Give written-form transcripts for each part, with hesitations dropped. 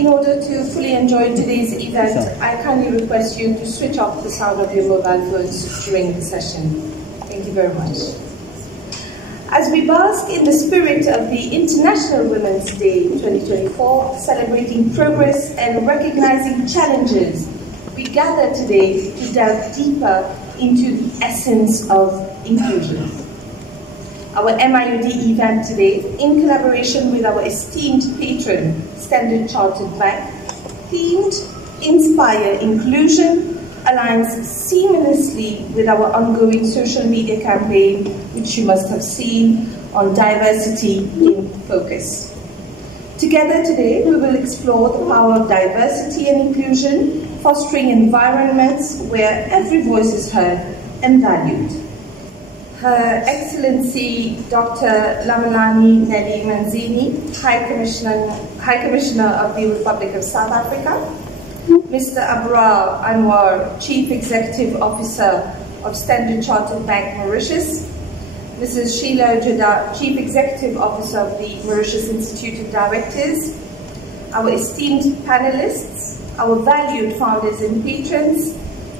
in order to fully enjoy today's event, I kindly request you to switch off the sound of your mobile phones during the session. Thank you very much. As we bask in the spirit of the International Women's Day 2024, celebrating progress and recognizing challenges, we gather today to delve deeper into the essence of inclusion. Our MIoD event today, in collaboration with our esteemed patron, Standard Chartered Bank, themed Inspire Inclusion, aligns seamlessly with our ongoing social media campaign, which you must have seen, on diversity in focus. Together today, we will explore the power of diversity and inclusion, fostering environments where every voice is heard and valued. Her Excellency Dr. Lamelani Nelly Manzini, High Commissioner of the Republic of South Africa, Mr. Abrar Anwar, Chief Executive Officer of Standard Chartered Bank Mauritius, Mrs. Sheila Judah, Chief Executive Officer of the Mauritius Institute of Directors, our esteemed panelists, our valued founders and patrons,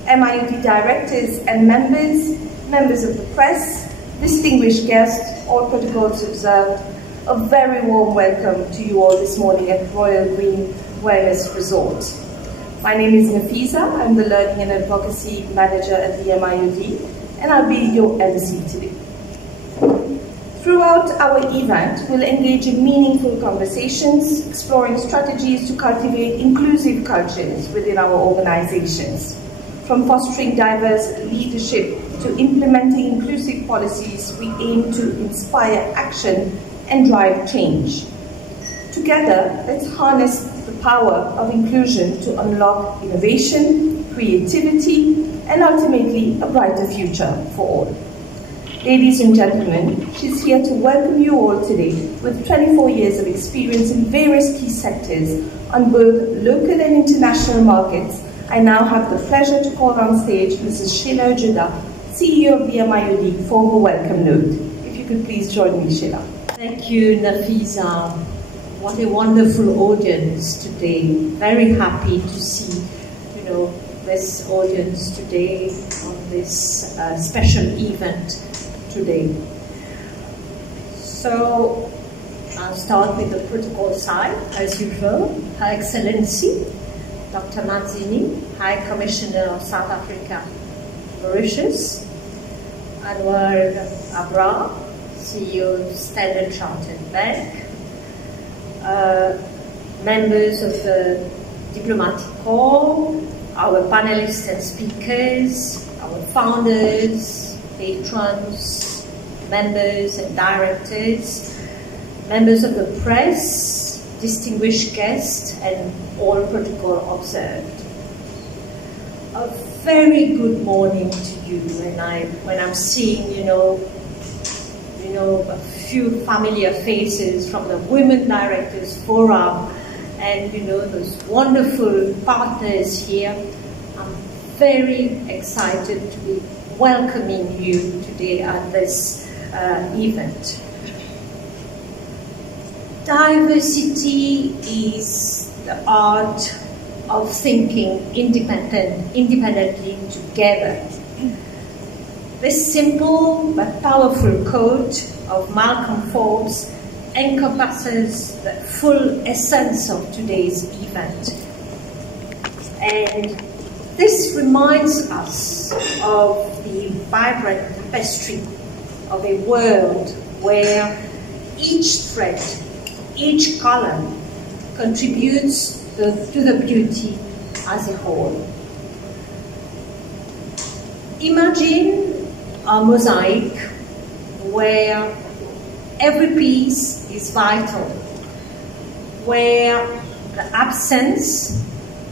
MIoD directors and members of the press, distinguished guests, all protocols observed, a very warm welcome to you all this morning at Royal Green Wellness Resort. My name is Nafisa, I'm the Learning and Advocacy Manager at the MIoD, and I'll be your MC today. Throughout our event, we'll engage in meaningful conversations, exploring strategies to cultivate inclusive cultures within our organizations. From fostering diverse leadership to implementing inclusive policies, we aim to inspire action and drive change. Together, let's harness the power of inclusion to unlock innovation, creativity, and ultimately a brighter future for all. Ladies and gentlemen, she's here to welcome you all today with 24 years of experience in various key sectors on both local and international markets. I now have the pleasure to call on stage Mrs. Sheila Judah, CEO of the MIoD, for her welcome note. If you could please join me, Sheila. Thank you, Nafisa. What a wonderful audience today. Very happy to see, this audience today on this special event today. So I'll start with the protocol side, as usual. Her Excellency Dr. Manzini, High Commissioner of South Africa, Mauritius, Anwar Abrar, CEO of Standard Chartered Bank, members of the Diplomatic Corps, our panelists and speakers, our founders, patrons, members and directors, members of the press, distinguished guests, and all protocol observed. A very good morning to you. When I'm seeing, a few familiar faces from the Women Directors Forum, and those wonderful partners here, I'm very excited to be welcoming you today at this event. Diversity is the art of thinking independently together. This simple but powerful quote of Malcolm Forbes encompasses the full essence of today's event. And this reminds us of the vibrant tapestry of a world where each thread, each color contributes to the beauty as a whole. Imagine a mosaic where every piece is vital, where the absence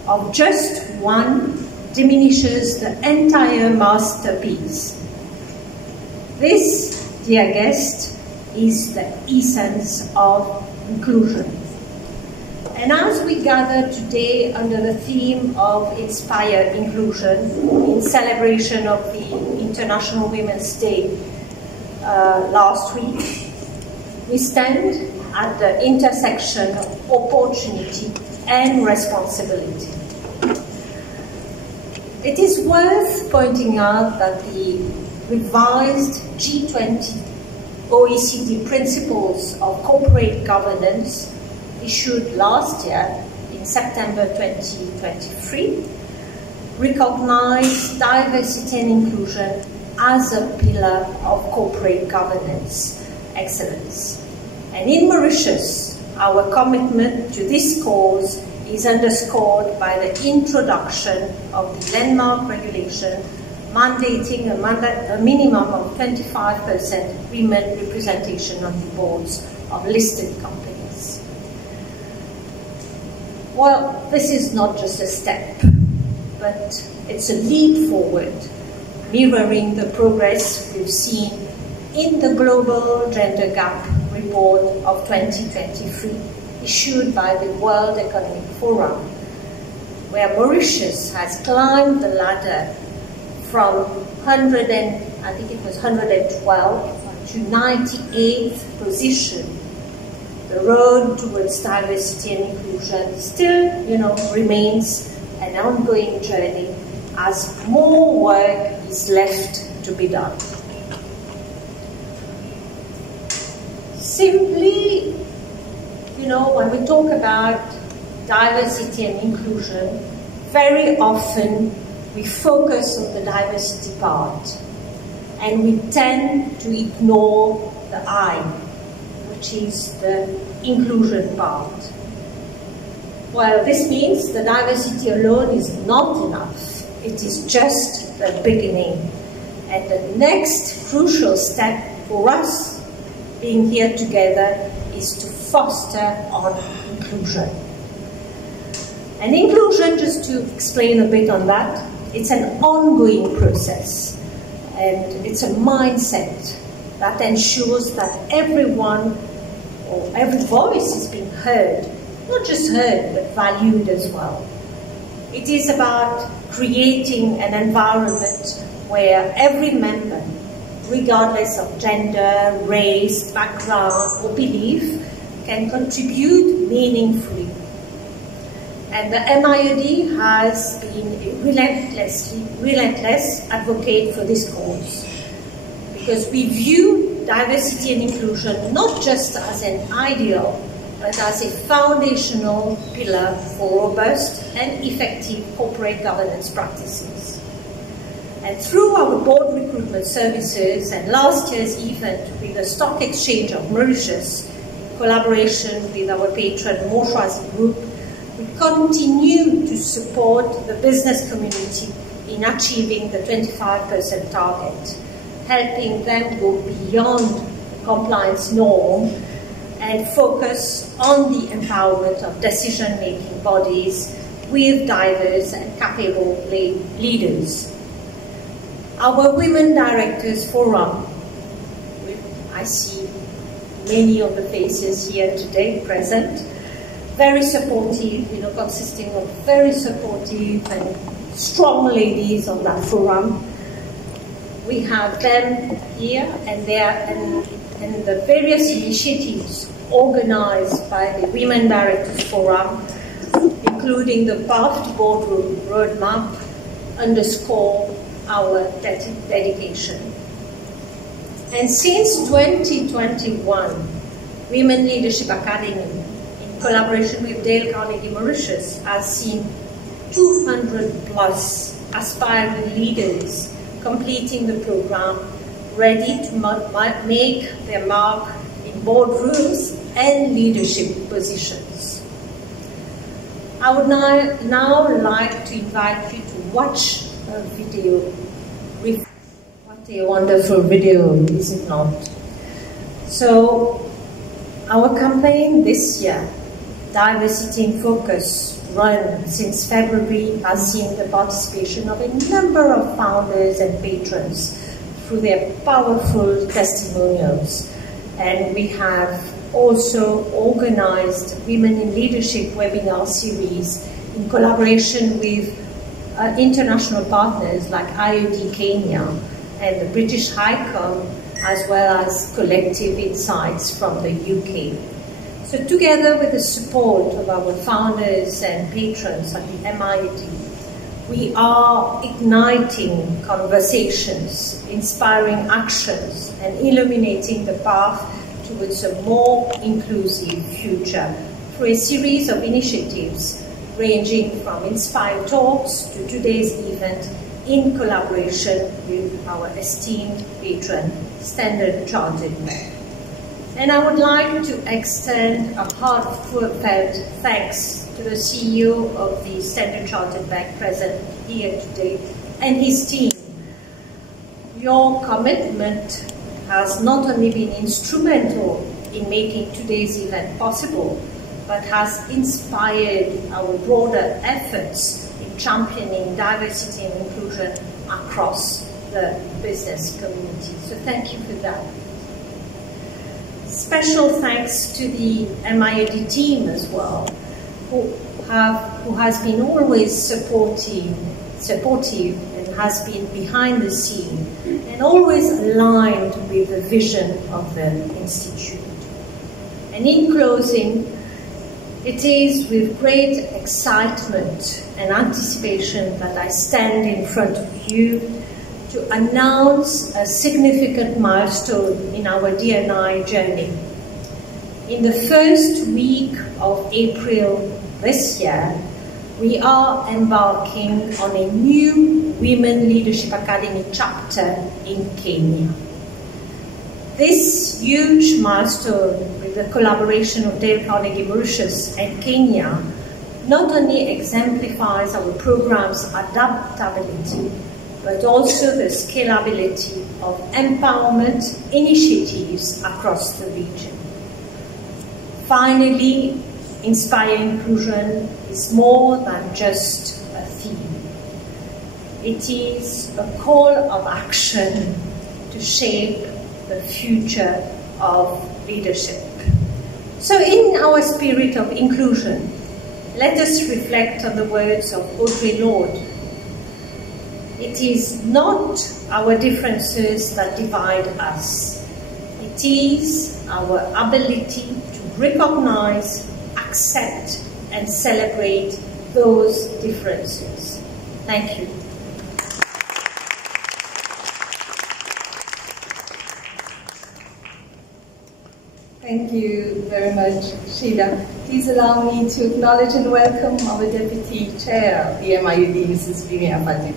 of just one diminishes the entire masterpiece. This, dear guest, is the essence of inclusion. And as we gather today under the theme of Inspire Inclusion, in celebration of the International Women's Day last week, we stand at the intersection of opportunity and responsibility. It is worth pointing out that the revised G20 OECD Principles of Corporate Governance issued last year in September 2023 recognized diversity and inclusion as a pillar of corporate governance excellence. And in Mauritius, our commitment to this cause is underscored by the introduction of the landmark regulation mandating a minimum of 25% women representation on the boards of listed companies. Well, this is not just a step, but it's a leap forward, mirroring the progress we've seen in the Global Gender Gap Report of 2023, issued by the World Economic Forum, where Mauritius has climbed the ladder from 112 to 98th position. The road towards diversity and inclusion still, remains an ongoing journey as more work is left to be done. Simply, when we talk about diversity and inclusion, very often we focus on the diversity part and we tend to ignore the I, which is the inclusion part. Well, this means the diversity alone is not enough. It is just the beginning. And the next crucial step for us being here together is to foster on inclusion. And inclusion, just to explain a bit on that, it's an ongoing process. And it's a mindset that ensures that everyone or every voice is being heard, not just heard, but valued as well. It is about creating an environment where every member, regardless of gender, race, background, or belief, can contribute meaningfully. And the MIoD has been a relentless advocate for this cause, because we view diversity and inclusion not just as an ideal, but as a foundational pillar for robust and effective corporate governance practices. And through our board recruitment services and last year's event with the Stock Exchange of Mauritius, in collaboration with our patron Moshwazi Group, we continue to support the business community in achieving the 25% target, helping them go beyond the compliance norm and focus on the empowerment of decision-making bodies with diverse and capable leaders. Our Women Directors Forum, I see many of the faces here today present, very supportive, consisting of very supportive and strong ladies on that forum. We have them here and there, and the various initiatives organized by the Women Directors Forum, including the Path to Boardroom Roadmap, underscore our dedication. And since 2021, Women Leadership Academy, in collaboration with Dale Carnegie Mauritius, has seen 200 plus aspiring leaders completing the program, ready to make their mark in boardrooms and leadership positions. I would now like to invite you to watch a video. What a wonderful video, is it not? So, our campaign this year, Diversity in Focus, run since February, has seen the participation of a number of founders and patrons through their powerful testimonials. And we have also organized Women in Leadership webinar series in collaboration with international partners like MIoD Kenya and the British HiCom, as well as Collective Insights from the UK. So together with the support of our founders and patrons of the MIoD, we are igniting conversations, inspiring actions, and illuminating the path towards a more inclusive future through a series of initiatives ranging from inspired talks to today's event in collaboration with our esteemed patron, Standard Chartered Bank. And I would like to extend a heartfelt thanks to the CEO of the Standard Chartered Bank present here today and his team. Your commitment has not only been instrumental in making today's event possible, but has inspired our broader efforts in championing diversity and inclusion across the business community. So thank you for that. Special thanks to the MIoD team as well, who has been always supportive and has been behind the scene and always aligned with the vision of the Institute. And in closing, it is with great excitement and anticipation that I stand in front of you to announce a significant milestone in our D&I journey. In the first week of April this year, we are embarking on a new Women Leadership Academy chapter in Kenya. This huge milestone with the collaboration of Dale Carnegie Mauritius and Kenya not only exemplifies our program's adaptability, but also the scalability of empowerment initiatives across the region. Finally, Inspire Inclusion is more than just a theme. It is a call of action to shape the future of leadership. So in our spirit of inclusion, let us reflect on the words of Audre Lorde. It is not our differences that divide us. It is our ability to recognize, accept, and celebrate those differences. Thank you. Thank you very much, Sheila. Please allow me to acknowledge and welcome our Deputy Chair of the MIoD, Mrs. Vimea Fadil.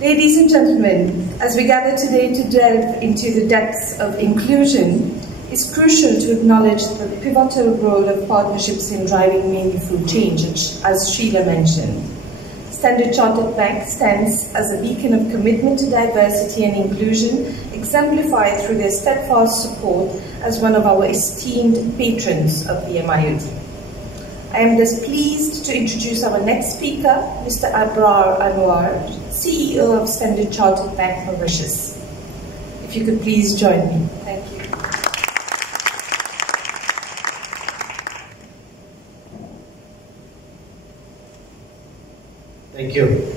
Ladies and gentlemen, as we gather today to delve into the depths of inclusion, it's crucial to acknowledge the pivotal role of partnerships in driving meaningful change, as Sheila mentioned. Standard Chartered Bank stands as a beacon of commitment to diversity and inclusion, exemplified through their steadfast support as one of our esteemed patrons of the MIoD. I am thus pleased to introduce our next speaker, Mr. Abrar Anwar, CEO of Standard Chartered Bank Mauritius. If you could please join me. Thank you. Thank you.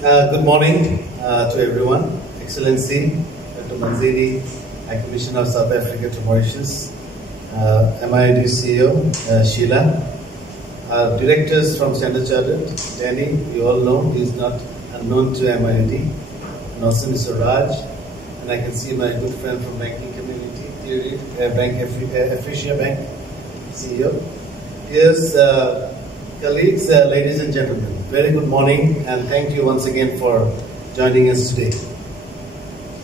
Good morning to everyone. Excellency, Dr. Manzini, High Commissioner of South Africa to Mauritius, MIoD CEO, Sheila, directors from Standard Chartered, Danny, you all know, he is not unknown to MIoD, and also Mr. Raj, and I can see my good friend from banking community, Africa Bank CEO. Yes, colleagues, ladies and gentlemen, very good morning and thank you once again for joining us today.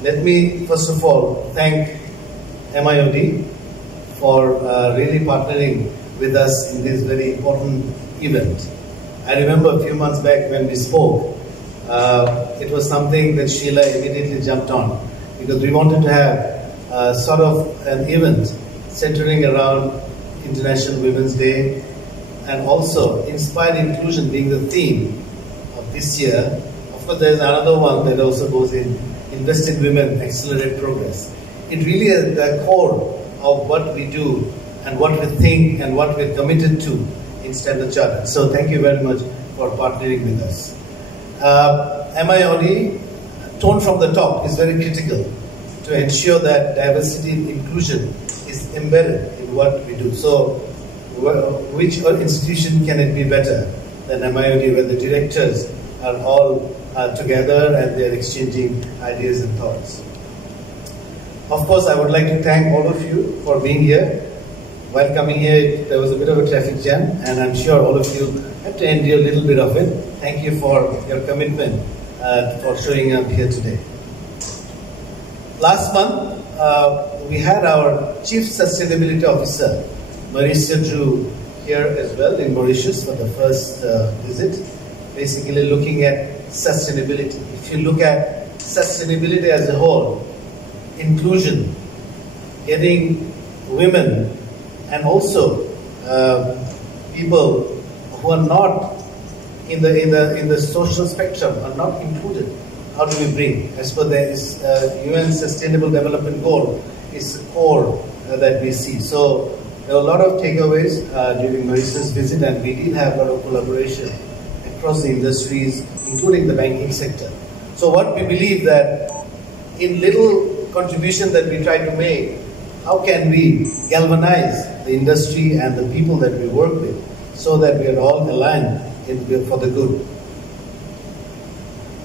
Let me first of all thank MIoD for really partnering with us in this very important event. I remember a few months back when we spoke, it was something that Sheila immediately jumped on because we wanted to have sort of an event centering around International Women's Day and also Inspired Inclusion being the theme of this year. Of course, there's another one that also goes in Invest in Women, Accelerate Progress. It really is the core of what we do and what we think and what we're committed to in Standard Chartered. So thank you very much for partnering with us. MIoD, tone from the top is very critical. to ensure that diversity and inclusion is embedded in what we do. So, which institution can it be better than MIoD, where the directors are all together and they're exchanging ideas and thoughts. Of course, I would like to thank all of you for being here. While coming here, there was a bit of a traffic jam, and I'm sure all of you have to endure a little bit of it. Thank you for your commitment for showing up here today. Last month, we had our Chief Sustainability Officer, Maurice Info, here as well in Mauritius for the first visit, basically looking at sustainability. If you look at sustainability as a whole, inclusion, getting women and also people who are not in the social spectrum are not included. How do we bring? As per the UN Sustainable Development Goal, is the core that we see. So there are a lot of takeaways during Mauritius' visit, and we did have a lot of collaboration across the industries, including the banking sector. So what we believe that in little contribution that we try to make, how can we galvanize the industry and the people that we work with so that we are all aligned for the good.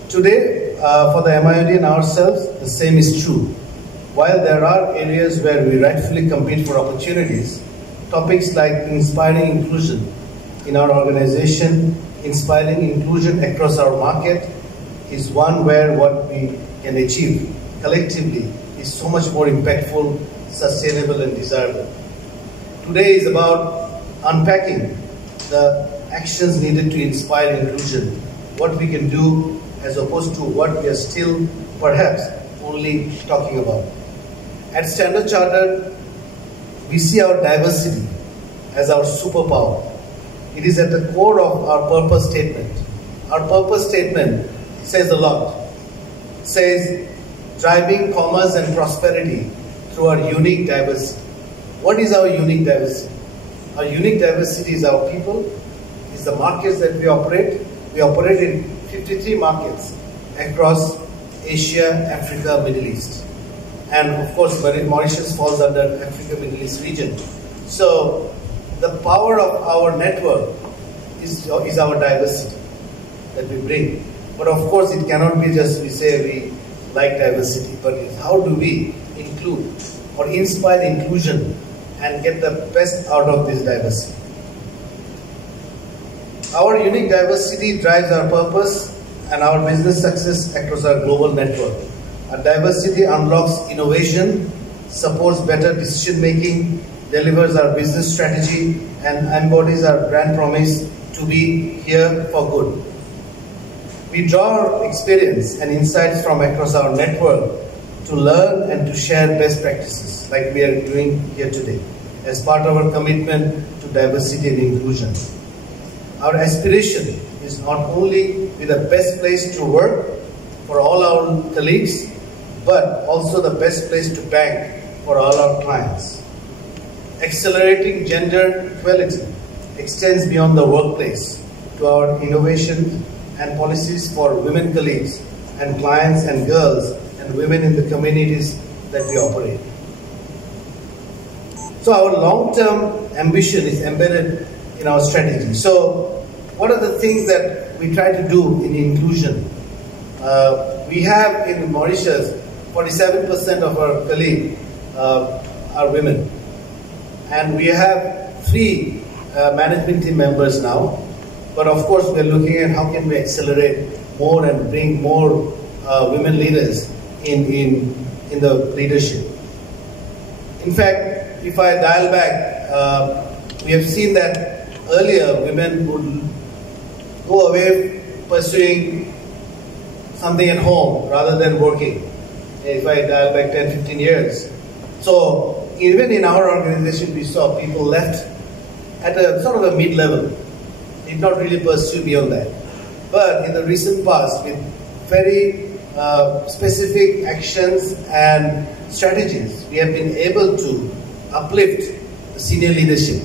Today, for the MIoD and ourselves, the same is true. While there are areas where we rightfully compete for opportunities, topics like inspiring inclusion in our organization, inspiring inclusion across our market, is one where what we can achieve collectively is so much more impactful, sustainable and desirable. Today is about unpacking the actions needed to inspire inclusion, what we can do as opposed to what we are still perhaps only talking about. At Standard Chartered, we see our diversity as our superpower. It is at the core of our purpose statement. Our purpose statement says a lot. It says, driving commerce and prosperity through our unique diversity. What is our unique diversity? Our unique diversity is our people, is the markets that we operate. We operate in 53 markets across Asia, Africa, Middle East. And of course, Mauritius falls under Africa, Middle East region. So the power of our network is our diversity that we bring. But of course, it cannot be just we say we like diversity, but how do we include or inspire inclusion and get the best out of this diversity? Our unique diversity drives our purpose and our business success across our global network. Our diversity unlocks innovation, supports better decision making, delivers our business strategy, and embodies our brand promise to be here for good. We draw our experience and insights from across our network to learn and to share best practices like we are doing here today as part of our commitment to diversity and inclusion. Our aspiration is not only be the best place to work for all our colleagues, but also the best place to bank for all our clients. Accelerating gender equality extends beyond the workplace to our innovation and policies for women colleagues and clients and girls and women in the communities that we operate. So our long-term ambition is embedded in our strategy. So what are the things that we try to do in inclusion? We have in Mauritius, 47% of our colleagues are women. And we have 3 management team members now. But of course, we're looking at how can we accelerate more and bring more women leaders in the leadership. In fact, if I dial back, we have seen that earlier women would go away pursuing something at home rather than working. If I dial back 10, 15 years. So even in our organization, we saw people left at a sort of a mid-level, did not really pursue beyond that. But in the recent past, with very specific actions and strategies, we have been able to uplift the senior leadership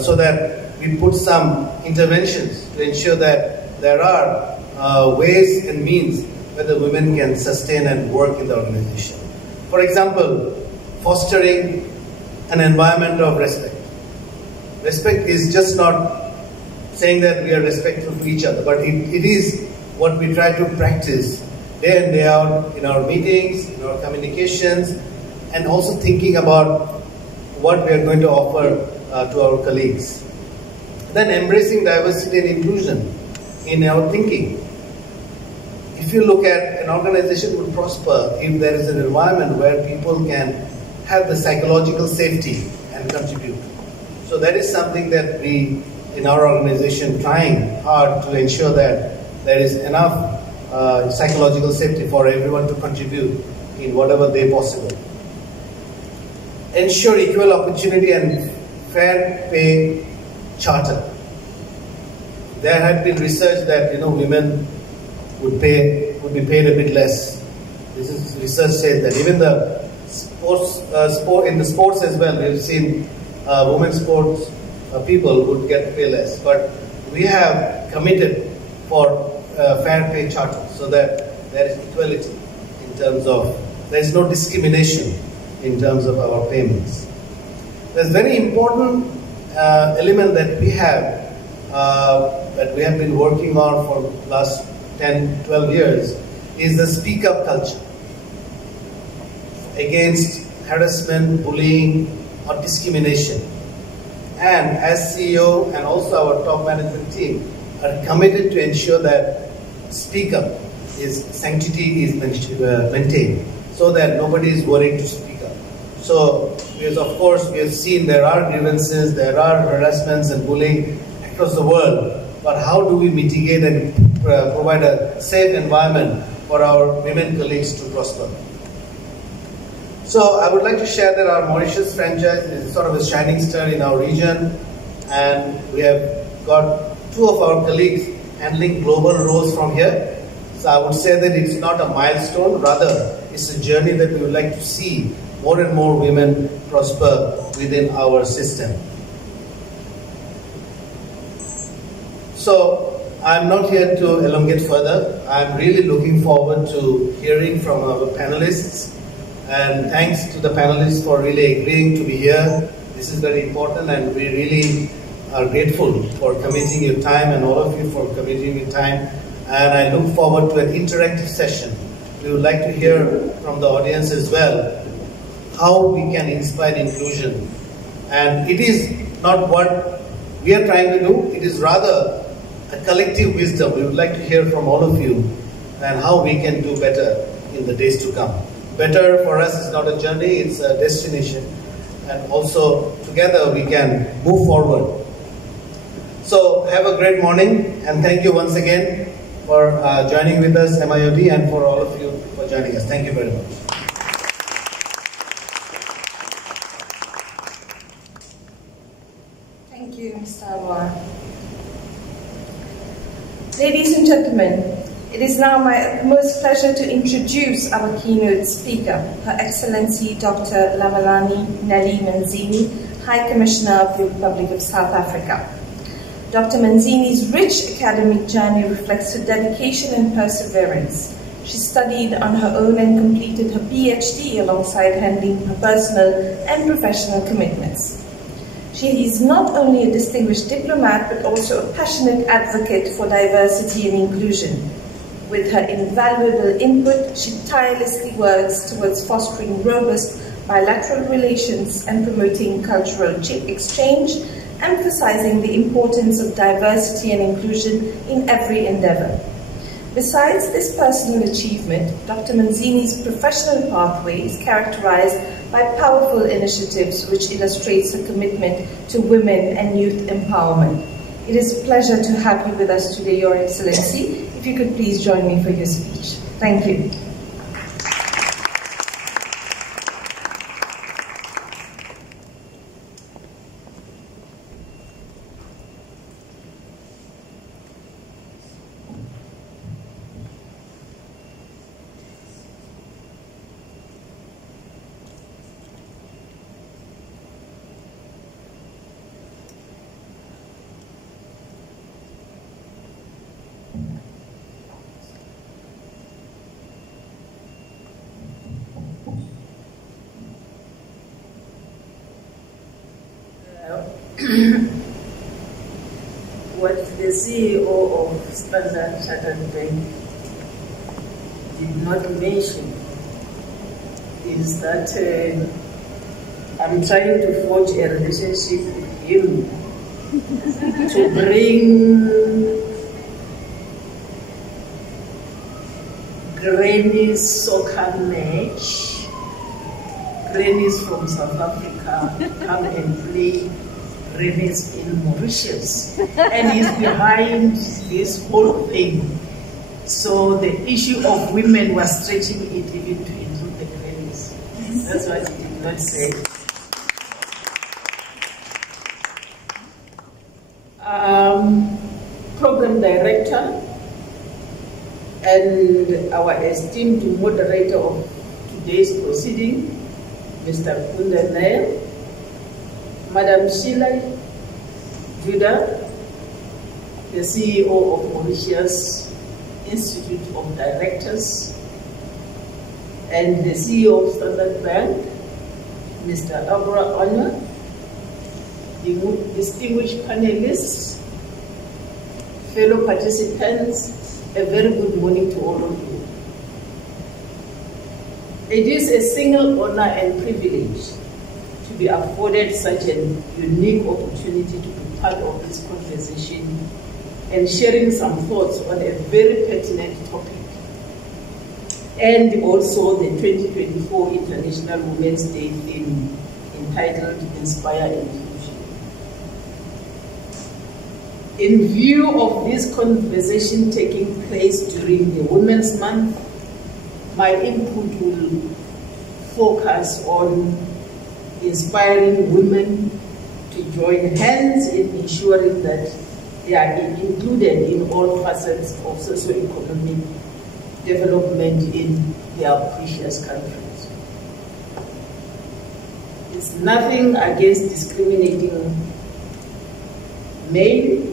so that we put some interventions to ensure that there are ways and means where the women can sustain and work in the organization. For example, fostering an environment of respect. Respect is just not saying that we are respectful to each other, but it is what we try to practice day in, day out in our meetings, in our communications, and also thinking about what we are going to offer to our colleagues. Then embracing diversity and inclusion in our thinking. If you look at an organization will prosper if there is an environment where people can have the psychological safety and contribute. So that is something that we in our organization trying hard to ensure that there is enough psychological safety for everyone to contribute in whatever way possible. Ensure equal opportunity and fair pay charter. There had been research that women would be paid a bit less. This is research says that even the in the sports as well, we've seen women's sports people would get paid less. But we have committed for fair pay charter so that there is equality in terms of there is no discrimination in terms of our payments. There's very important element that we have been working on for the last 10, 12 years is the speak up culture against harassment, bullying or discrimination. And as CEO and also our top management team are committed to ensure that speak up is sanctity is maintained so that nobody is worried to speak up. So, because of course we have seen there are grievances, there are harassments and bullying across the world, but how do we mitigate and provide a safe environment for our women colleagues to prosper? So I would like to share that our Mauritius franchise is sort of a shining star in our region, and we have got 2 of our colleagues handling global roles from here. So I would say that it's not a milestone, rather it's a journey that we would like to see more and more women prosper within our system. So I'm not here to elongate further. I'm really looking forward to hearing from our panelists. And thanks to the panelists for really agreeing to be here. This is very important and we really are grateful for committing your time and all of you for committing your time. And I look forward to an interactive session. We would like to hear from the audience as well how we can inspire inclusion. And it is not what we are trying to do, it is rather a collective wisdom. We would like to hear from all of you and how we can do better in the days to come. Better for us is not a journey, it's a destination. And also together we can move forward. So have a great morning and thank you once again for joining with us, MIoD, and for all of you for joining us. Thank you very much. Thank you, Mr. Anwar. Ladies and gentlemen, it is now my utmost pleasure to introduce our keynote speaker, Her Excellency Dr. Lamalani Nelly Manzini, High Commissioner of the Republic of South Africa. Dr. Manzini's rich academic journey reflects her dedication and perseverance. She studied on her own and completed her PhD alongside handling her personal and professional commitments. She is not only a distinguished diplomat but also a passionate advocate for diversity and inclusion. With her invaluable input, she tirelessly works towards fostering robust bilateral relations and promoting cultural exchange, emphasizing the importance of diversity and inclusion in every endeavor. Besides this personal achievement, Dr. Manzini's professional pathway is characterized by powerful initiatives which illustrates her commitment to women and youth empowerment. It is a pleasure to have you with us today, Your Excellency. If you could please join me for your speech. Thank you. what the CEO of Standard Chartered Bank did not mention is that I'm trying to forge a relationship with him to bring Granny's soccer match. Grannies from South Africa come and play Grannies in Mauritius, and he's behind this whole thing. So the issue of women was stretching it even to include the Grannies. That's what he did not say. Program director and our esteemed moderator of today's proceeding, Mr. Kundanaya, Madam Sheila Judah, the CEO of Mauritius Institute of Directors, and the CEO of Standard Bank, Mr. Abra Honor, the distinguished panelists, fellow participants, a very good morning to all of you. It is a single honor and privilege to be afforded such a unique opportunity to be part of this conversation and sharing some thoughts on a very pertinent topic, and also the 2024 International Women's Day theme entitled Inspire Inclusion. In view of this conversation taking place during the Women's Month, my input will focus on inspiring women to join hands in ensuring that they are included in all facets of socio-economic development in their precious countries. It's nothing against discriminating male,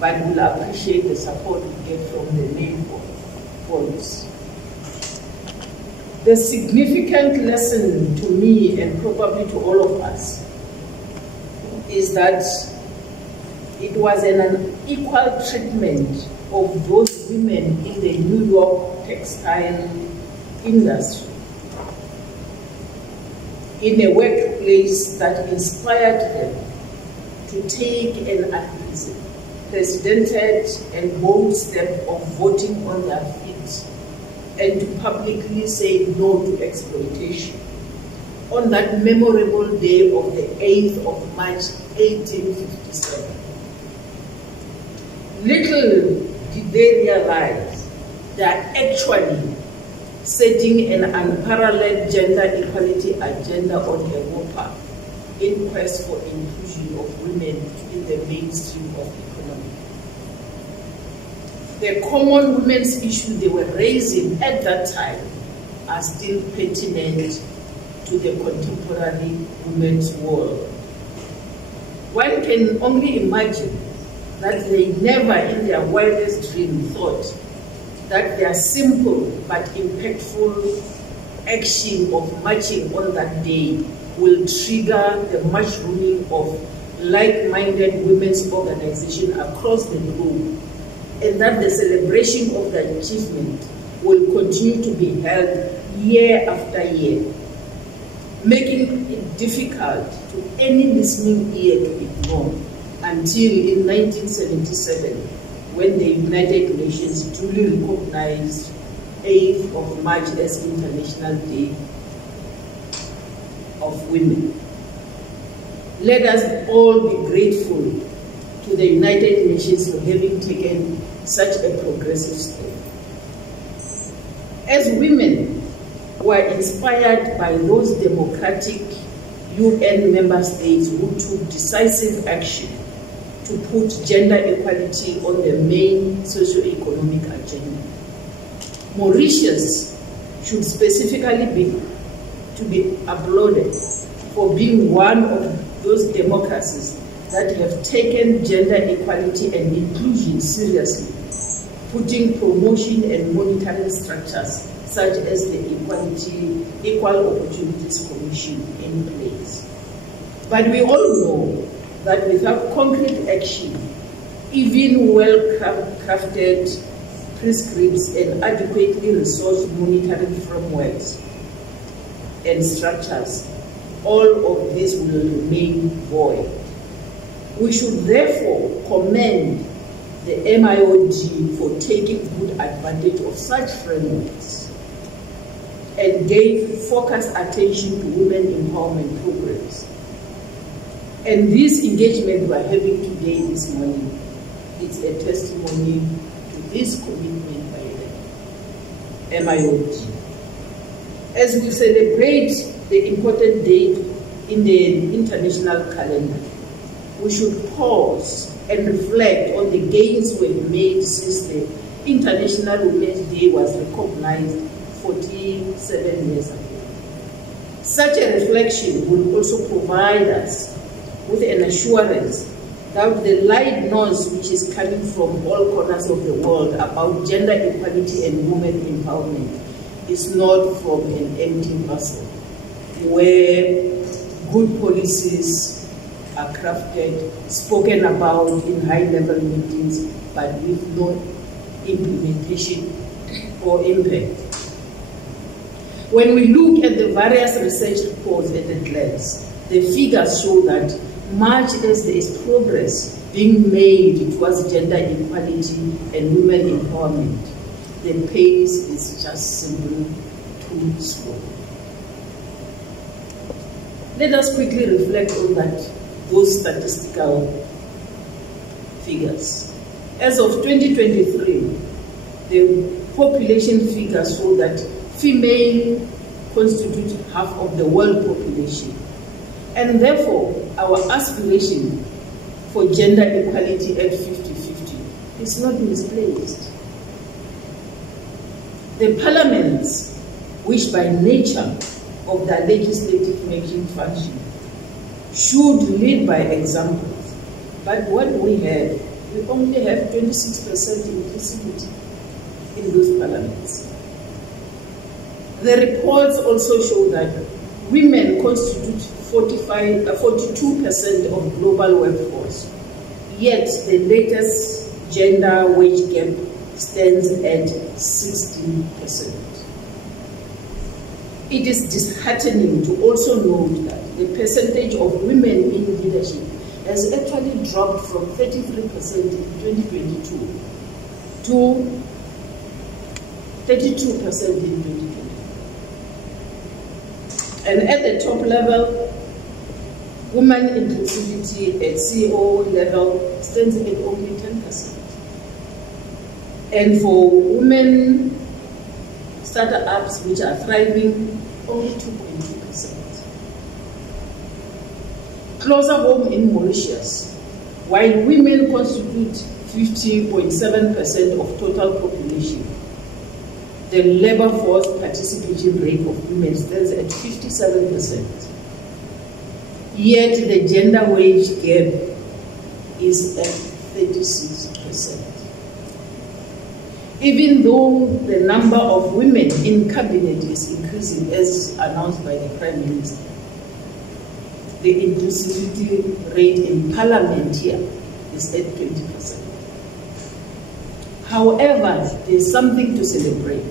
but we'll appreciate the support we get from the male forums. The significant lesson to me, and probably to all of us, is that it was an unequal treatment of those women in the New York textile industry in a workplace that inspired them to take an unprecedented and bold step of voting on their feet and to publicly say no to exploitation on that memorable day of the 8th of March 1857. Little did they realize they are actually setting an unparalleled gender equality agenda on a WOPA in quest for inclusion of women in the mainstream of economy. The common women's issues they were raising at that time are still pertinent to the contemporary women's world. One can only imagine that they never in their wildest dream thought that their simple but impactful action of marching on that day will trigger the mushrooming of like-minded women's organizations across the globe, and that the celebration of that achievement will continue to be held year after year, making it difficult to any listening ear to ignore until in 1977, when the United Nations duly recognized 8th of March as International Day of Women. Let us all be grateful to the United Nations for having taken such a progressive step. As women were inspired by those democratic UN member states who took decisive action to put gender equality on the main socio-economic agenda, Mauritius should specifically be applauded for being one of those democracies that have taken gender equality and inclusion seriously, putting promotion and monitoring structures such as the Equal Opportunities Commission in place. But we all know that without concrete action, even well-crafted prescripts and adequately resourced monitoring frameworks and structures, all of this will remain void. We should therefore commend the MIoD for taking good advantage of such frameworks and gave focused attention to women empowerment programs. And this engagement we are having today, this morning, is a testimony to this commitment by the MIoD. As we celebrate the important date in the international calendar, we should pause and reflect on the gains we've made since the International Women's Day was recognized 47 years ago. Such a reflection will also provide us with an assurance that the light noise which is coming from all corners of the world about gender equality and women empowerment is not from an empty vessel, where good policies are crafted, spoken about in high-level meetings, but with no implementation or impact. When we look at the various research reports at a glance, the figures show that much as there is progress being made towards gender equality and women empowerment, the pace is just simply too slow. Let us quickly reflect on those statistical figures. As of 2023, the population figures show that female constitute half of the world population. And therefore, our aspiration for gender equality at 50-50 is not misplaced. The parliaments, which by nature of their legislative making function, should lead by examples. But what we have, we only have 26% inclusivity in those parliaments. The reports also show that women constitute 42% of global workforce, yet the latest gender wage gap stands at 16%. It is disheartening to also note that the percentage of women in leadership has actually dropped from 33% in 2022 to 32% in 2020. And at the top level, women inclusivity at CEO level stands at only 10%. And for women startups which are thriving, only 2.2%. Closer home in Mauritius, while women constitute 50.7% of total population, the labor force participation rate of women stands at 57%. Yet the gender wage gap is at 36%. Even though the number of women in cabinet is increasing as announced by the Prime Minister, the inclusivity rate in parliament here is at 20%. However, there's something to celebrate.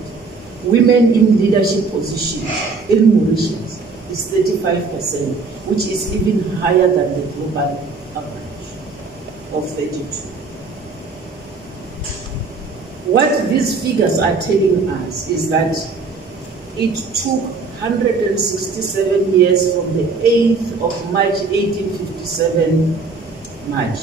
Women in leadership positions in Mauritius is 35%, which is even higher than the global average of 32%. What these figures are telling us is that it took 167 years from the 8th of March 1857 March,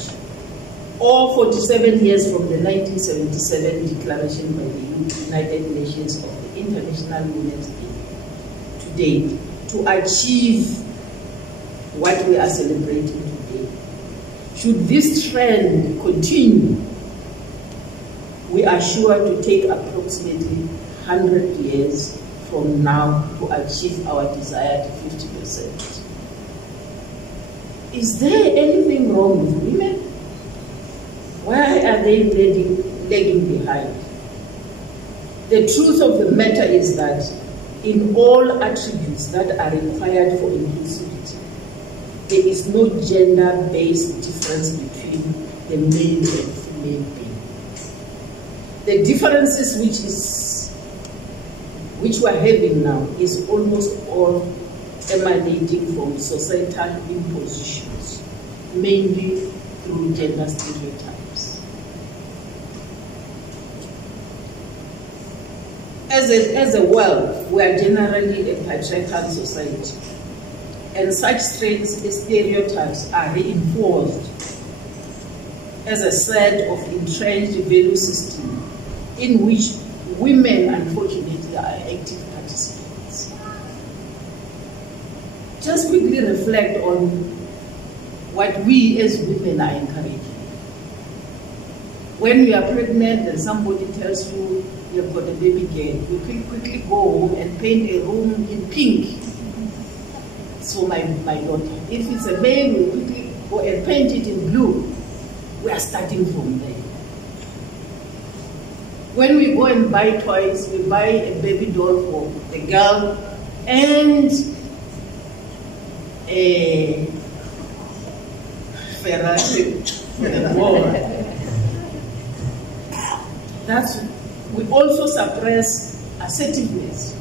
or 47 years from the 1977 declaration by the United Nations of the International Women's Day to date to achieve what we are celebrating today. Should this trend continue, we are sure to take approximately 100 years from now to achieve our desired 50%. Is there anything wrong with women? Why are they lagging behind? The truth of the matter is that in all attributes that are required for inclusivity, there is no gender-based difference between the male and female being. The differences which we're having now is almost all emanating from societal impositions, mainly through gender stereotypes. As a world, we are generally a patriarchal society, and such stereotypes are reinforced as a set of entrenched value system in which women, unfortunately, are active participants. Just quickly reflect on what we as women are encouraging. When you are pregnant and somebody tells you you've got a baby girl, you quickly go home and paint a room in pink. So my daughter. If it's a male, we quickly go and paint it in blue. We are starting from there. When we go and buy toys, we buy a baby doll for the girl and a Ferrari for the boy. We also suppress assertiveness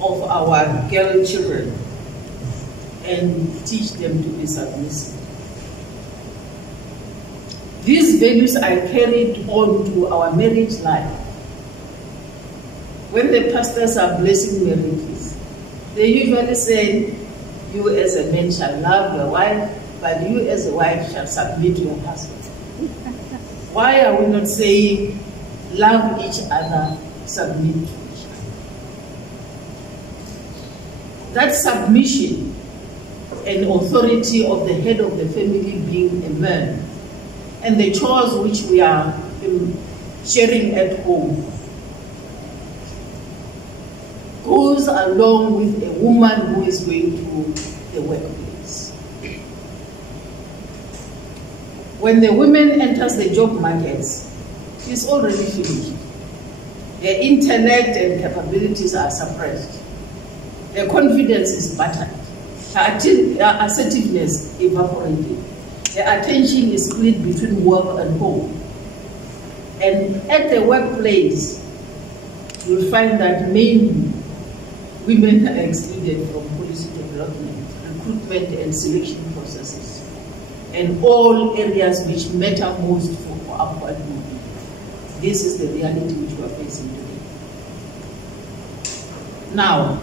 of our girl children and teach them to be submissive. These values are carried on to our marriage life. When the pastors are blessing marriages, they usually say, you as a man shall love your wife, but you as a wife shall submit to your husband. Why are we not saying, love each other, submit to each other? That submission and authority of the head of the family being a man, and the chores which we are sharing at home, goes along with a woman who is going to the workplace. When the woman enters the job markets, she's already finished. Their intellect and capabilities are suppressed. Their confidence is battered. Her assertiveness evaporated. Their attention is split between work and home. And at the workplace, you'll find that mainly women are excluded from policy development, recruitment and selection processes, and all areas which matter most for upward movement. This is the reality which we are facing today. Now,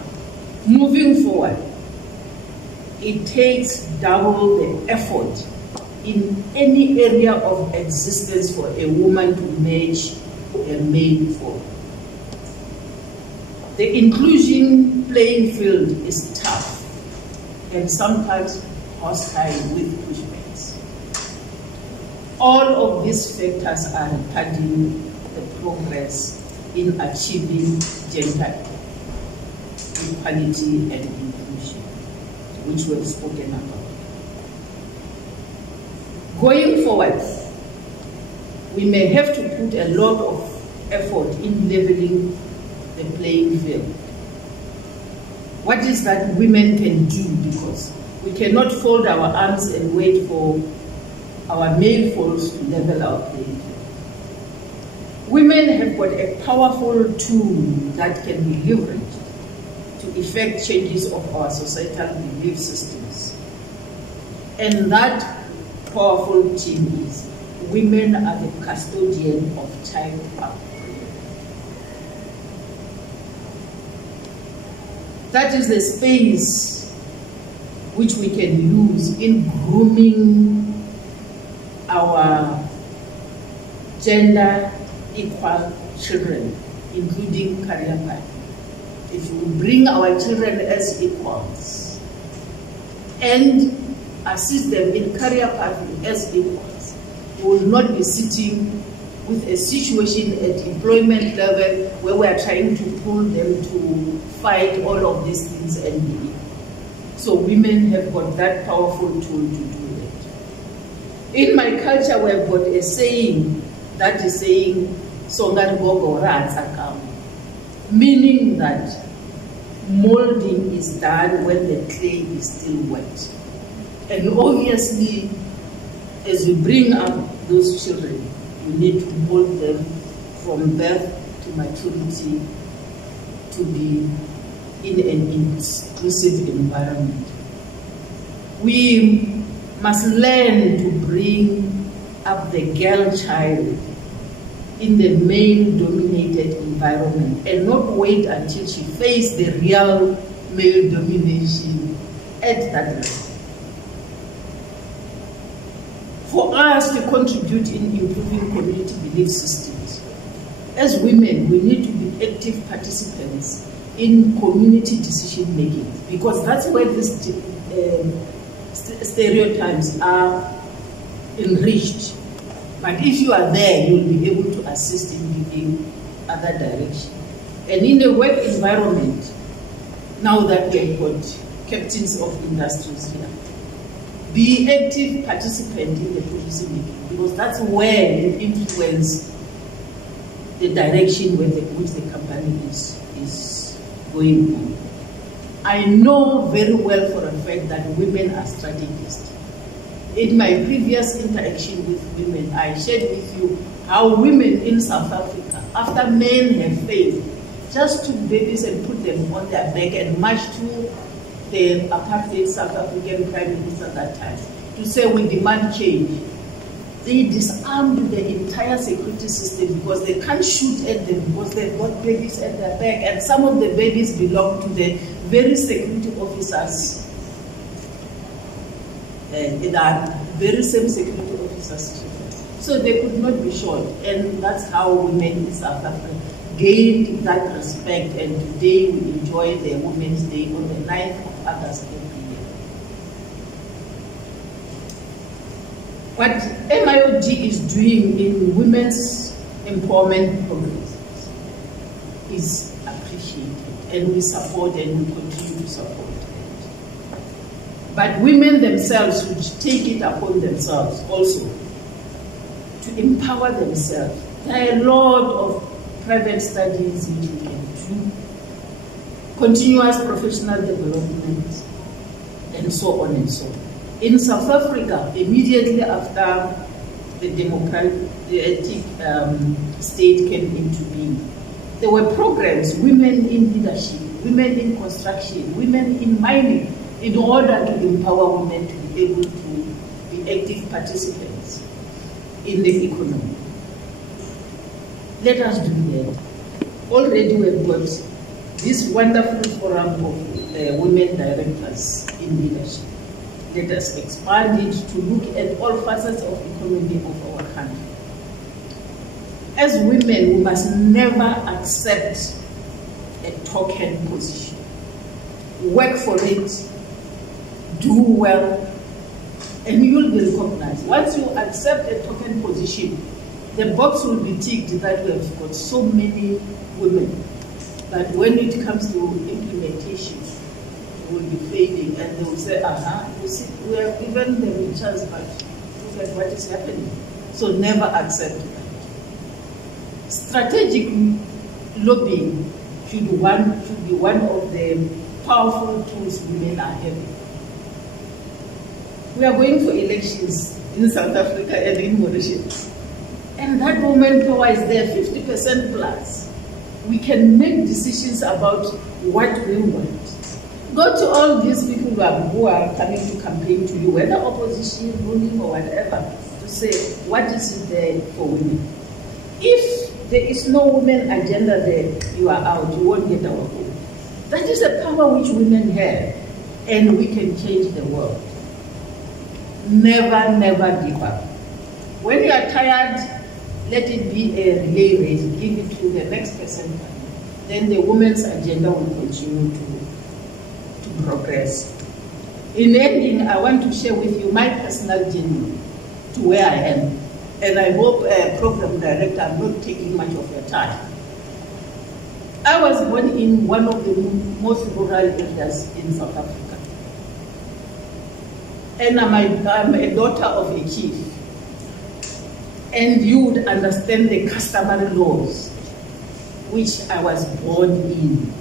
moving forward, it takes double the effort in any area of existence for a woman to match a male for. The inclusion playing field is tough and sometimes hostile with pushbacks. All of these factors are retarding the progress in achieving gender equality and inclusion, which we have spoken about. Going forward, we may have to put a lot of effort in leveling the playing field. What is that women can do? Because we cannot fold our arms and wait for our male foes to level our playing field. Women have got a powerful tool that can be leveraged to effect changes of our societal belief systems. And that powerful team is women are the custodian of child upbringing. That is the space which we can use in grooming our gender equal children, including career path. If we bring our children as equals and assist them in career pathing as equals, we will not be sitting with a situation at employment level where we are trying to pull them to fight all of these things and be equal. So women have got that powerful tool to do it. In my culture, we have got a saying that is saying, "Songan gogo ra tsakam," meaning that molding is done when the clay is still wet. And obviously, as you bring up those children, you need to mold them from birth to maturity to be in an inclusive environment. We must learn to bring up the girl child in the male-dominated environment and not wait until she faces the real male domination at that level. For us to contribute in improving community belief systems, as women, we need to be active participants in community decision making, because that's where these stereotypes are enriched. But if you are there, you'll be able to assist in giving other direction. And in the work environment, now that we've got captains of industries here, be active participant in the policy making, because that's where you influence the direction which the company is going on. I know very well for a fact that women are strategists. In my previous interaction with women, I shared with you how women in South Africa, after men have failed, just took babies and put them on their back and marched to the apartheid South African Prime Minister at that time to say we demand change. They disarmed the entire security system because they can't shoot at them because they've got babies at their back, and some of the babies belong to the very security officers. And are very same security officers. So they could not be shot, and that's how women in South Africa gained that respect, and today we enjoy the Women's Day on the 9th of August every year. What MIoD is doing in women's empowerment programs is appreciated, and we support and we continue to support. But women themselves should take it upon themselves also to empower themselves. There are a lot of private studies which we can do, continuous professional development, and so on and so on. In South Africa, immediately after the democratic state came into being, there were programs, women in leadership, women in construction, women in mining, in order to empower women to be able to be active participants in the economy. Let us do that. Already we've got this wonderful forum of women directors in leadership. Let us expand it to look at all facets of the economy of our country. As women, we must never accept a token position. Work for it, do well, and you'll be recognized. Once you accept a token position, the box will be ticked that we have got so many women. But when it comes to implementation, we will be failing, and they will say, you see, we have given them a chance, but look at what is happening. So never accept that. Strategic lobbying should be one of the powerful tools women are having. We are going for elections in South Africa and in Mauritius. And that woman power is there, 50% plus. We can make decisions about what we want. Go to all these people who are coming to campaign to you, whether opposition, ruling, or whatever, to say, what is it there for women? If there is no women agenda there, you are out, you won't get our vote. That is the power which women have, and we can change the world. Never, never give up. When you are tired, let it be a relay race, give it to the next person. Then the women's agenda will continue to progress. In ending, I want to share with you my personal journey to where I am. And I hope, Program Director, I'm not taking much of your time. I was born in one of the most rural areas in South Africa. And I'm a daughter of a chief. And you would understand the customary laws which I was born in.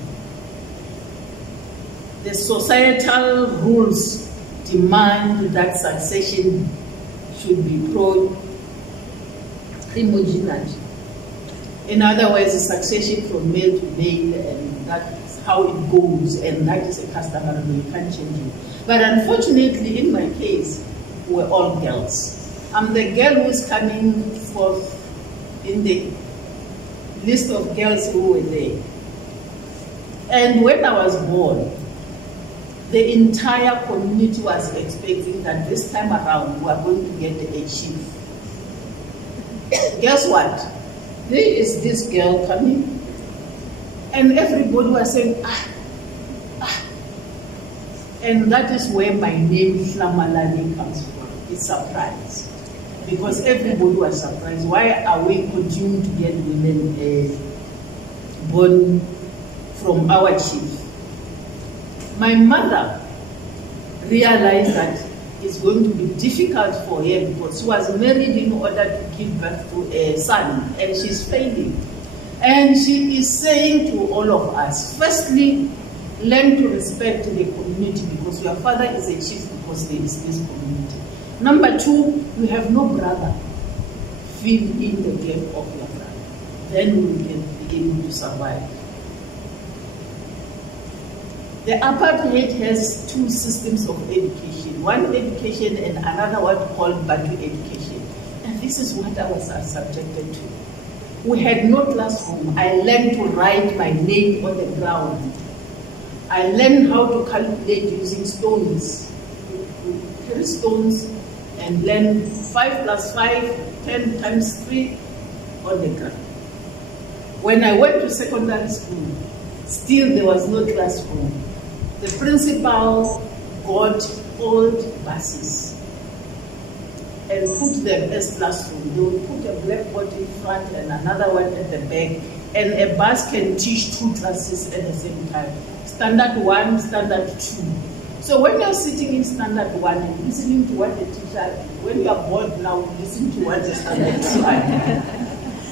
the societal rules demand that succession should be pro-homogeneous. In other words, succession from male to male, and that's how it goes, and that is a customary rule, you can't change it. But unfortunately, in my case, we're all girls. I'm the girl who's coming forth in the list of girls who were there. And when I was born, the entire community was expecting that this time around we are going to get a chief. Guess what? There is this girl coming, and everybody was saying, And that is where my name Flamalani comes from. It's surprise. Because everybody was surprised. Why are we continuing to get women born from our chief? My mother realized that it's going to be difficult for her because she was married in order to give birth to a son, and she's failing. And she is saying to all of us, firstly, learn to respect the community because your father is a chief because there is this community. Number two, you have no brother. Fill in the gap of your brother. Then we can be able to survive. The apartheid has two systems of education. One education and another one called Batu education. And this is what I was subjected to. We had no classroom. I learned to write my name on the ground. I learned how to calculate using stones. 3 stones and then 5 plus 5, 10 times 3 on the ground. When I went to secondary school, still there was no classroom. The principal got old buses and put them as classroom. They would put a blackboard in front and another one at the back, and a bus can teach 2 classes at the same time. Standard 1, standard 2. So when you're sitting in standard 1 and listening to what the teacher, when you are bored now, listen to what the standard 2 are.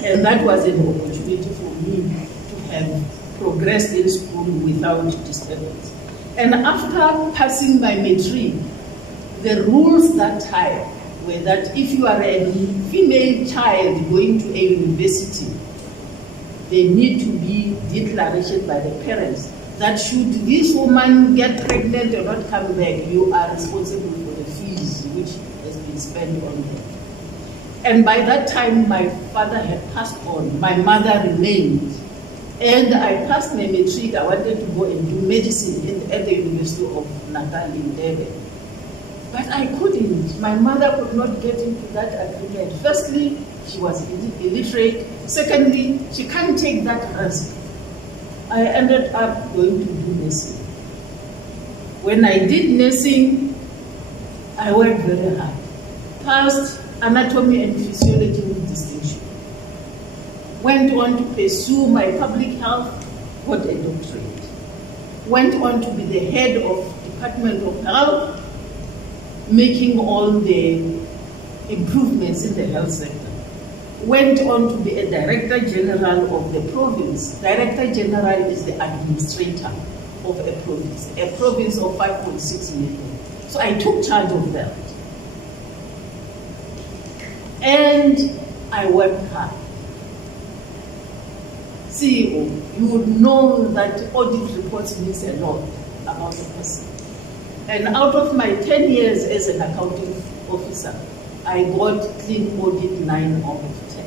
And that was an opportunity for me to have progressed in school without disturbance. And after passing my matric, the rules that time were that if you are a female child going to a university, there need to be declaration by the parents that should this woman get pregnant or not come back, you are responsible for the fees which has been spent on them. And by that time, my father had passed on, my mother remained. And I passed my matric. I wanted to go and do medicine at the University of Natal in Durban. But I couldn't. My mother could not get into that agreement. Firstly, she was illiterate. Secondly, she can't take that risk. I ended up going to do nursing. When I did nursing, I worked very hard. Passed anatomy and physiology with distinction. Went on to pursue my public health, got a doctorate. Went on to be the head of Department of Health, making all the improvements in the health sector. Went on to be a Director General of the province. Director General is the administrator of a province of 5.6 million. So I took charge of that. And I worked hard. CEO, you would know that audit reports means a lot about a person. And out of my 10 years as an accounting officer, I got clean audit 9 out of 10.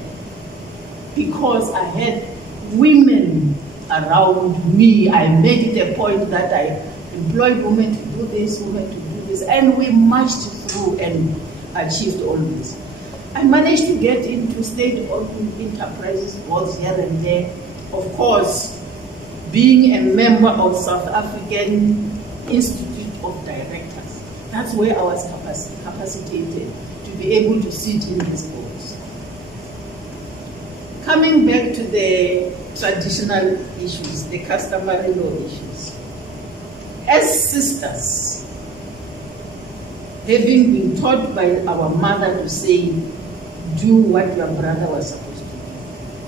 Because I had women around me. I made it a point that I employed women to do this, women to do this, and we marched through and achieved all this. I managed to get into state-owned enterprises both here and there. Of course, being a member of South African Institute of Directors, that's where I was capacitated to be able to sit in these boards. Coming back to the traditional issues, the customary law issues. As sisters, having been taught by our mother to say, do what your brother was supposed to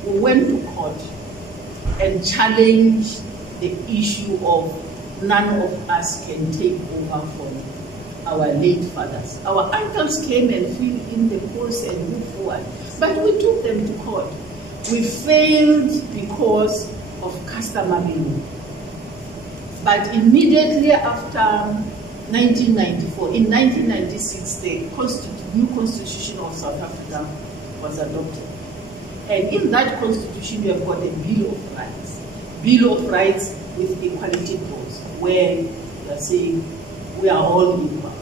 do, we went to court and challenged the issue of none of us can take over from our late fathers. Our uncles came and filled in the polls and moved forward, but we took them to court. We failed because of customary law. But immediately after 1994, in 1996, the new Constitution of South Africa was adopted. And in that Constitution, we have got a Bill of Rights. Bill of Rights with equality clause, where we are saying we are all equal.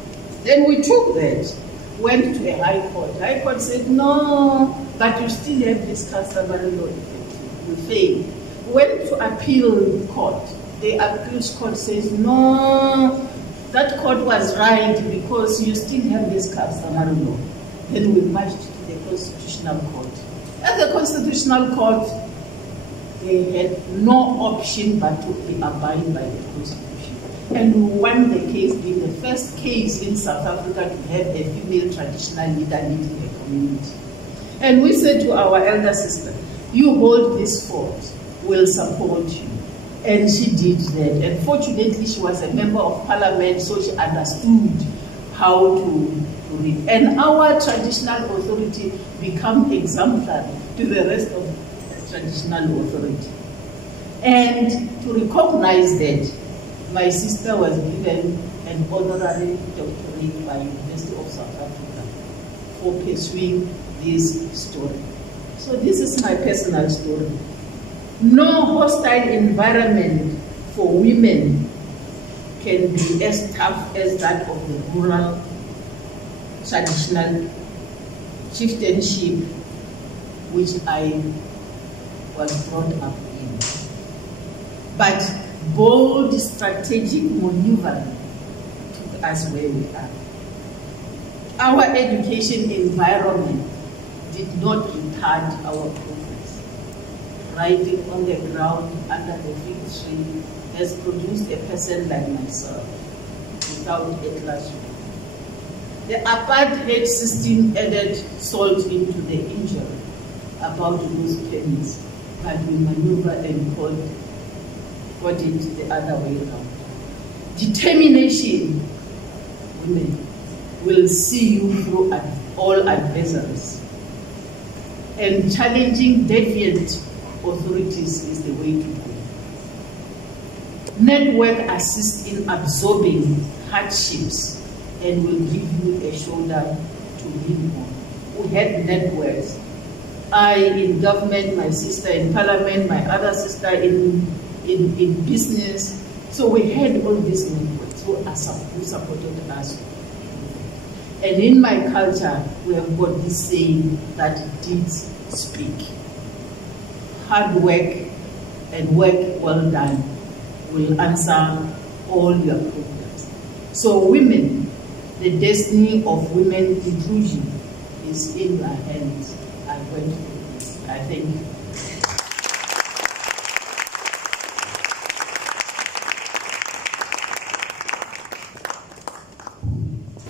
Then we took that, went to a High Court. High Court said, no, but you still have this customary law effective. We failed. We went to appeal court. The appeals court says, no, that court was right because you still have this customary law. Then we marched to the Constitutional Court. At the Constitutional Court, they had no option but to abide by the Constitution. And we won the case, being the first case in South Africa to have a female traditional leader leading a community. And we said to our elder sister, you hold this fort, we'll support you. And she did that. And fortunately, she was a member of parliament, so she understood how to read. And our traditional authority became exemplary to the rest of the traditional authority. And to recognize that, my sister was given an honorary doctorate by University of South Africa for pursuing this story. So this is my personal story. No hostile environment for women can be as tough as that of the rural traditional chieftainship which I was brought up in. But bold strategic maneuvering took us where we are. Our education environment did not retard our progress. Writing on the ground under the fig tree has produced a person like myself without a classroom. The apartheid system added salt into the injury about those pennies, but we maneuvered and got it the other way around. Determination, women, will see you through all adversaries. And challenging deviant authorities is the way to go. Network assists in absorbing hardships and will give you a shoulder to lean on. We had networks. I in government, my sister in parliament, my other sister in business. So we had all these networks who supported us. And in my culture, we have got this saying that deeds speak. Hard work and work well done will answer all your problems. So women, the destiny of women inclusion is in your hands. I went through this. I thank you.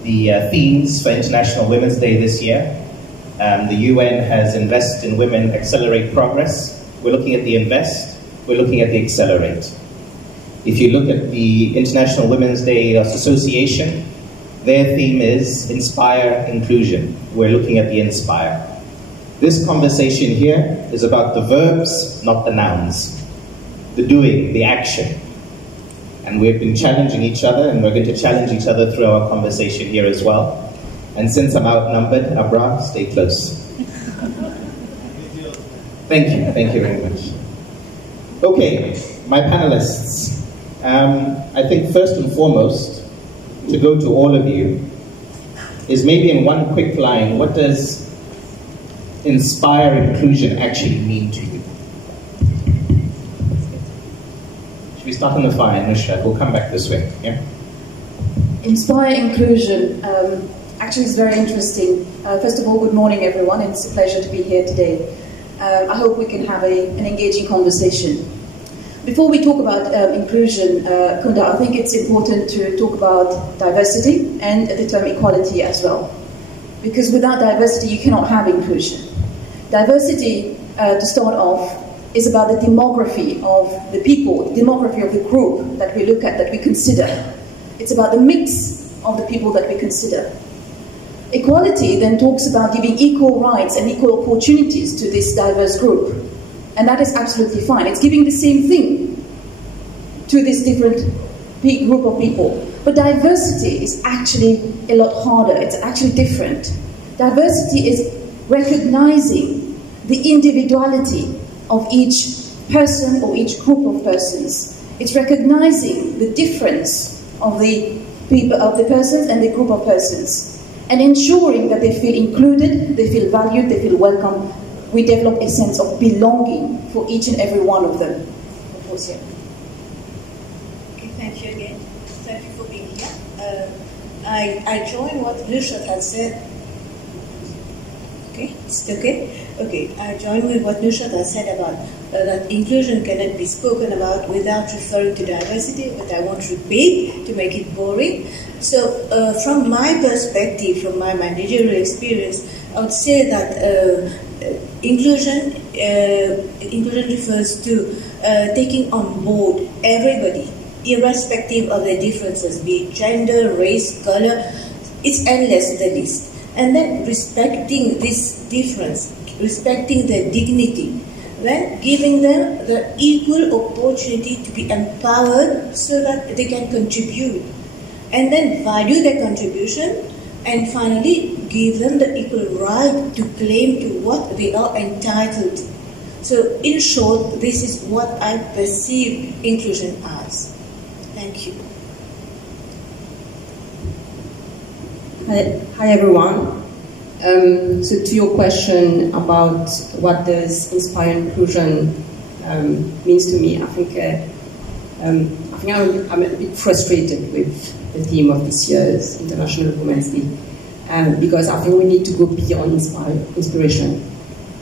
The themes for International Women's Day this year. The UN has Invest in Women, Accelerate Progress. We're looking at the Invest, we're looking at the Accelerate. If you look at the International Women's Day Association, their theme is Inspire Inclusion. We're looking at the Inspire. This conversation here is about the verbs, not the nouns. The doing, the action. And we've been challenging each other, and we're going to challenge each other through our conversation here as well. And since I'm outnumbered, Abra, stay close. Thank you very much. Okay, my panelists. I think first and foremost, to go to all of you, is maybe in one quick line, what does inspire inclusion actually mean to you? We start on the far end, Nusrat. We'll come back this way. Yeah? Inspire inclusion actually is very interesting. First of all, good morning, everyone. It's a pleasure to be here today. I hope we can have an engaging conversation. Before we talk about inclusion, Kunda, I think it's important to talk about diversity and the term equality as well. Because without diversity, you cannot have inclusion. Diversity, to start off, is about the demography of the people, the demography of the group that we look at, that we consider. It's about the mix of the people that we consider. Equality then talks about giving equal rights and equal opportunities to this diverse group. And that is absolutely fine. It's giving the same thing to this different group of people. But diversity is actually a lot harder. It's actually different. Diversity is recognizing the individuality of each person or each group of persons. It's recognizing the difference of the people, of the persons and the group of persons, and ensuring that they feel included, they feel valued, they feel welcome. We develop a sense of belonging for each and every one of them. Okay, thank you again. Thank you for being here. I join what Nusrat has said. Okay, it's okay? Okay, I join with what Nusrat has said about that inclusion cannot be spoken about without referring to diversity, but I won't repeat to make it boring. So from my perspective, from my managerial experience, I would say that inclusion refers to taking on board everybody, irrespective of their differences, be it gender, race, color. It's endless, the list. And then respecting this difference, respecting their dignity, then giving them the equal opportunity to be empowered so that they can contribute, and then value their contribution, and finally give them the equal right to claim to what they are entitled to. So in short, this is what I perceive inclusion as. Thank you. Hi everyone. So to your question about what does inspire inclusion means to me, I think I'm a bit frustrated with the theme of this year's International Women's Day, because I think we need to go beyond inspiration.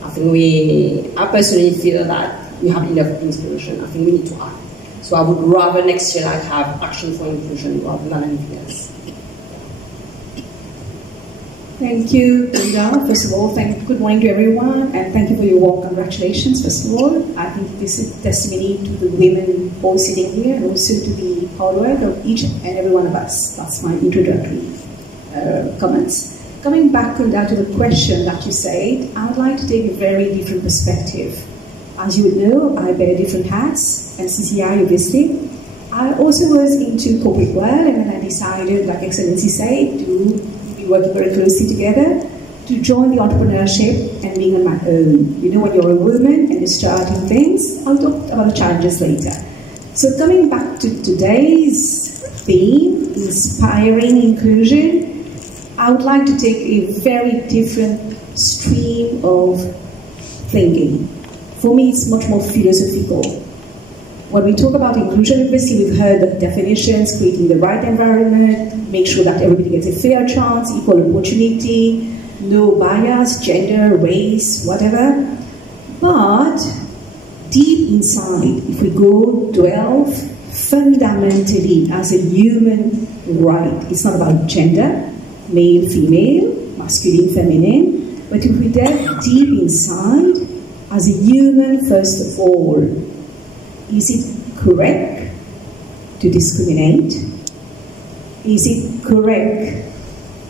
I personally feel that we have enough inspiration. I think we need to act. So I would rather next year have action for inclusion rather than anything else. Thank you, Linda. First of all, good morning to everyone, and thank you for your warm congratulations, first of all. I think this is a testimony to the women all sitting here, and also to the hard work of each and every one of us. That's my introductory comments. Coming back to the question that you said, I would like to take a very different perspective. As you would know, I bear different hats, and CCI obviously. I also was into corporate world, and then I decided, like Excellency said, to working very closely together to join the entrepreneurship and being on my own. You know, when you're a woman and you're starting things, I'll talk about the challenges later. So coming back to today's theme, inspiring inclusion, I would like to take a very different stream of thinking. For me, it's much more philosophical. When we talk about inclusion, obviously we've heard the definitions, creating the right environment, make sure that everybody gets a fair chance, equal opportunity, no bias, gender, race, whatever. But deep inside, if we go delve fundamentally as a human right, it's not about gender, male, female, masculine, feminine, but if we delve deep inside as a human, first of all, is it correct to discriminate? Is it correct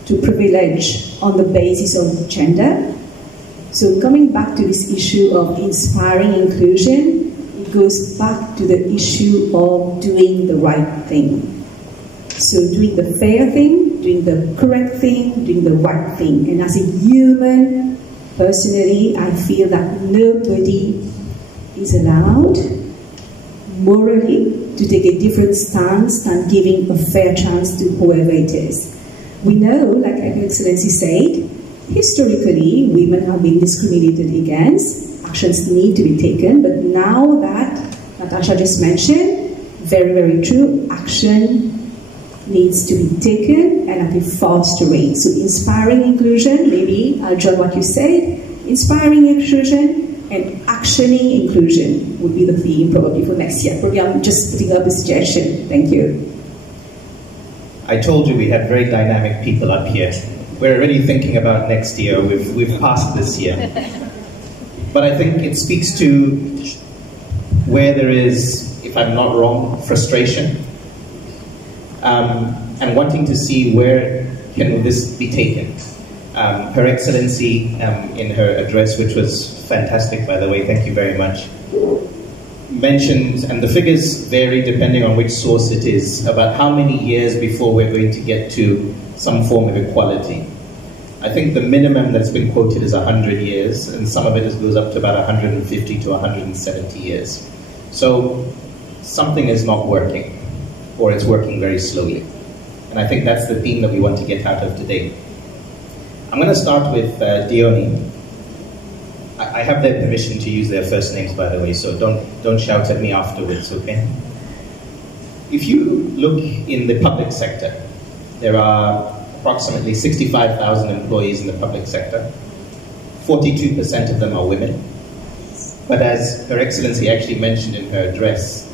to privilege on the basis of gender? So coming back to this issue of inspiring inclusion, it goes back to the issue of doing the right thing. So doing the fair thing, doing the correct thing, doing the right thing. And as a human, personally, I feel that nobody is allowed morally to take a different stance than giving a fair chance to whoever it is. We know, like Excellency said, historically women have been discriminated against, actions need to be taken, but now that Natasha just mentioned, very, very true, action needs to be taken and at a faster rate. So inspiring inclusion, maybe I'll join what you said, inspiring inclusion, and actioning inclusion would be the theme probably for next year. Probably I'm just putting up a suggestion. Thank you. I told you we had very dynamic people up here. We're already thinking about next year. We've passed this year. But I think it speaks to where there is, if I'm not wrong, frustration, and wanting to see where can this be taken. Her Excellency, in her address, which was fantastic, by the way, thank you very much, mentioned, and the figures vary depending on which source it is, about how many years before we're going to get to some form of equality. I think the minimum that's been quoted is 100 years, and some of it goes up to about 150 to 170 years. So something is not working, or it's working very slowly. And I think that's the theme that we want to get out of today. I'm going to start with Dione. I have their permission to use their first names, by the way, so don't shout at me afterwards, okay? If you look in the public sector, there are approximately 65,000 employees in the public sector. 42% of them are women. But as Her Excellency actually mentioned in her address,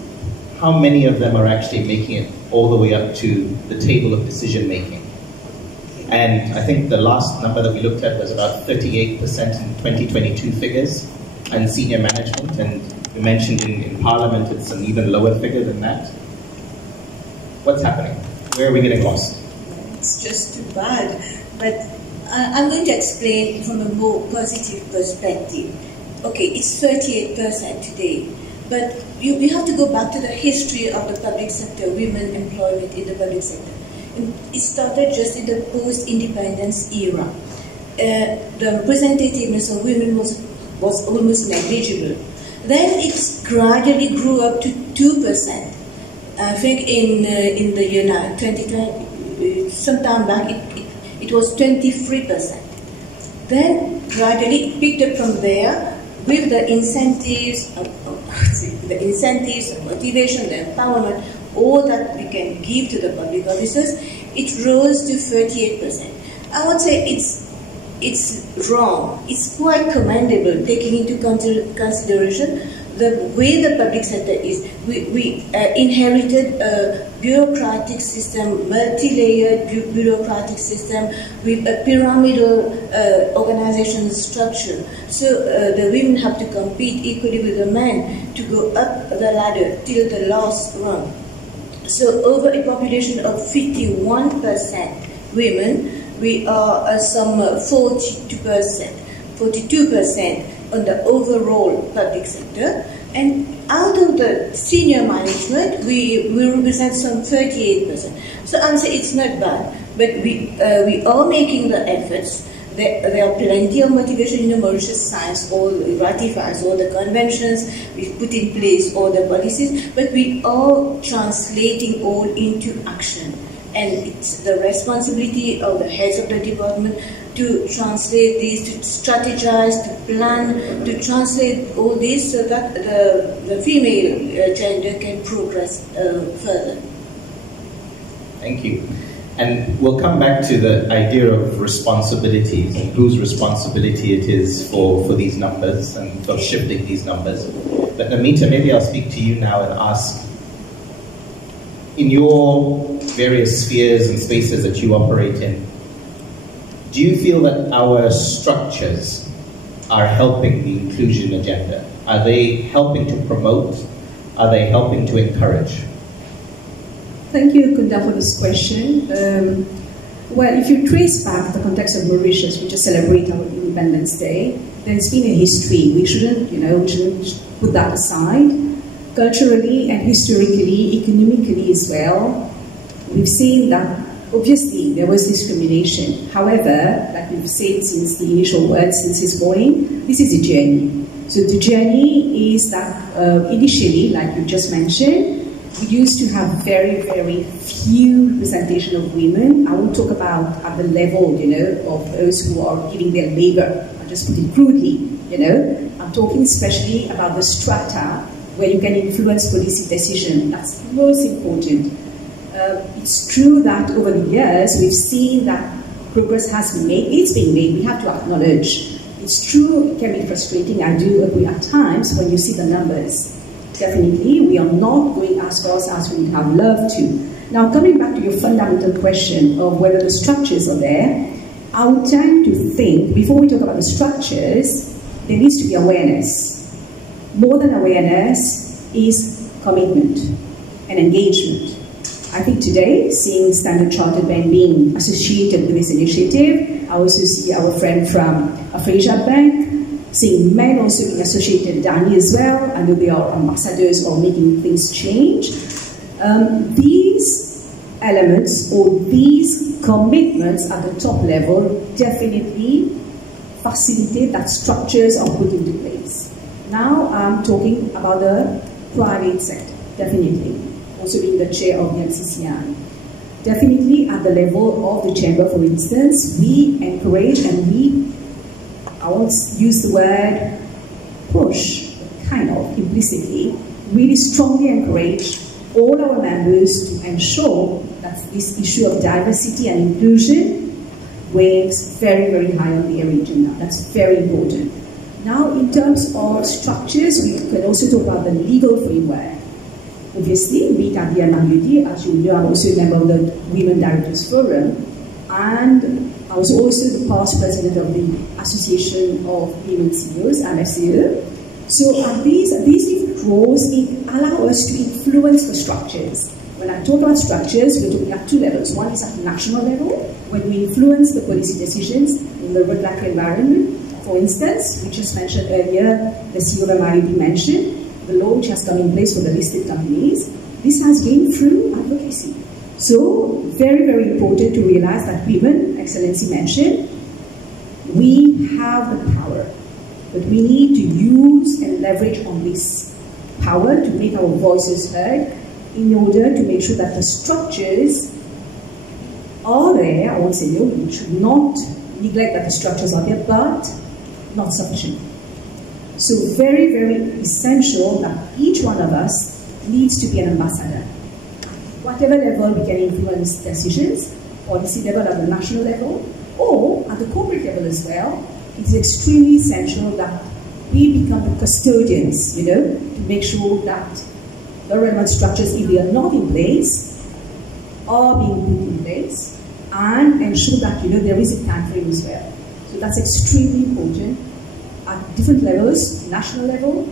how many of them are actually making it all the way up to the table of decision making? And I think the last number that we looked at was about 38% in 2022 figures, and senior management, and we mentioned in Parliament it's an even lower figure than that. What's happening? Where are we getting lost? It's just too bad. But I'm going to explain from a more positive perspective. Okay, it's 38% today, but we have to go back to the history of the public sector, women employment in the public sector. It started just in the post-independence era. The representativeness of women was almost negligible. Then it gradually grew up to 2%. I think in the year 2020, sometime back, it was 23%. Then gradually it picked up from there with the incentives, the motivation, the empowerment, all that we can give to the public officers. It rose to 38%. I would say it's wrong. It's quite commendable, taking into consideration the way the public sector is. We inherited a bureaucratic system, multi-layered bureaucratic system with a pyramidal organizational structure. So the women have to compete equally with the men to go up the ladder till the last rung. So over a population of 51% women, we are some 42% on the overall public sector. And out of the senior management, we represent some 38%. So I'm saying it's not bad, but we are making the efforts. There are plenty of motivation in Mauritius science, all ratifies all the conventions, we put in place all the policies, but we are translating all into action. And it's the responsibility of the heads of the department to translate these, to strategize, to plan, to translate all this so that the female gender can progress further. Thank you. And we'll come back to the idea of responsibilities and whose responsibility it is for these numbers and for shifting these numbers. But Namita, maybe I'll speak to you now and ask, in your various spheres and spaces that you operate in, do you feel that our structures are helping the inclusion agenda? Are they helping to promote? Are they helping to encourage? Thank you, Kunda, for this question. Well, if you trace back the context of Mauritius, we just celebrate our Independence Day, there's been a history. We shouldn't put that aside. Culturally and historically, economically as well, we've seen that obviously there was discrimination. However, like we've said since the initial words, since this morning, this is a journey. So the journey is that initially, like you just mentioned, we used to have very, very few representation of women. I won't talk about at the level, of those who are giving their labor. I'll just put it crudely, I'm talking especially about the strata where you can influence policy decision. That's most important. It's true that over the years, we've seen that progress has been made. It's been made, we have to acknowledge. It's true, it can be frustrating, I do agree at times when you see the numbers. Definitely, we are not going as far as we would have loved to. Now, coming back to your fundamental question of whether the structures are there, I would tend to think, before we talk about the structures, there needs to be awareness. More than awareness, is commitment and engagement. I think today, seeing Standard Chartered Bank being associated with this initiative, I also see our friend from Partager Bank, seeing men also being associated with Dani as well. I know they are ambassadors or making things change. These elements or these commitments at the top level definitely facilitate that structures are put into place. Now I'm talking about the private sector, definitely. Also being the chair of the MCCI. Definitely at the level of the chamber, for instance, we encourage and I won't use the word push, kind of implicitly, really strongly encourage all our members to ensure that this issue of diversity and inclusion weighs very, very high on the agenda. That's very important. Now, in terms of structures, we can also talk about the legal framework. Obviously, we at the MIoD, as you know, I'm also a member of the Women Directors Forum, and I was also the past president of the Association of Women CEOs, MFCEO. So these different roles allow us to influence the structures. When I talk about structures, we're talking at two levels. One is at the national level, when we influence the policy decisions in the regulatory environment. For instance, we just mentioned earlier, the CEO of MIoD mentioned, the law which has come in place for the listed companies. This has been through advocacy. So, very, very important to realize that women, Excellency mentioned, we have the power, but we need to use and leverage on this power to make our voices heard in order to make sure that the structures are there. I won't say no, we should not neglect that the structures are there, but not sufficient. So very, very essential that each one of us needs to be an ambassador. Whatever level we can influence decisions, policy level at the national level, or at the corporate level as well, it's extremely essential that we become the custodians, to make sure that the relevant structures, if they are not in place, are being put in place, and ensure that, there is a time frame as well. So that's extremely important at different levels, national level,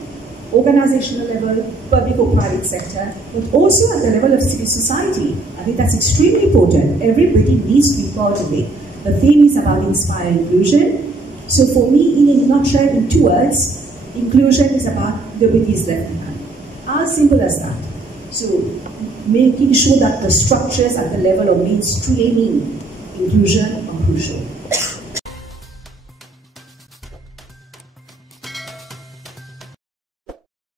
organizational level, public or private sector, but also at the level of civil society. I think that's extremely important. Everybody needs to be part of it. The theme is about inspire inclusion. So for me, in a nutshell, in 2 words, inclusion is about nobody is left behind. As simple as that. So making sure that the structures at the level of mainstreaming inclusion are crucial.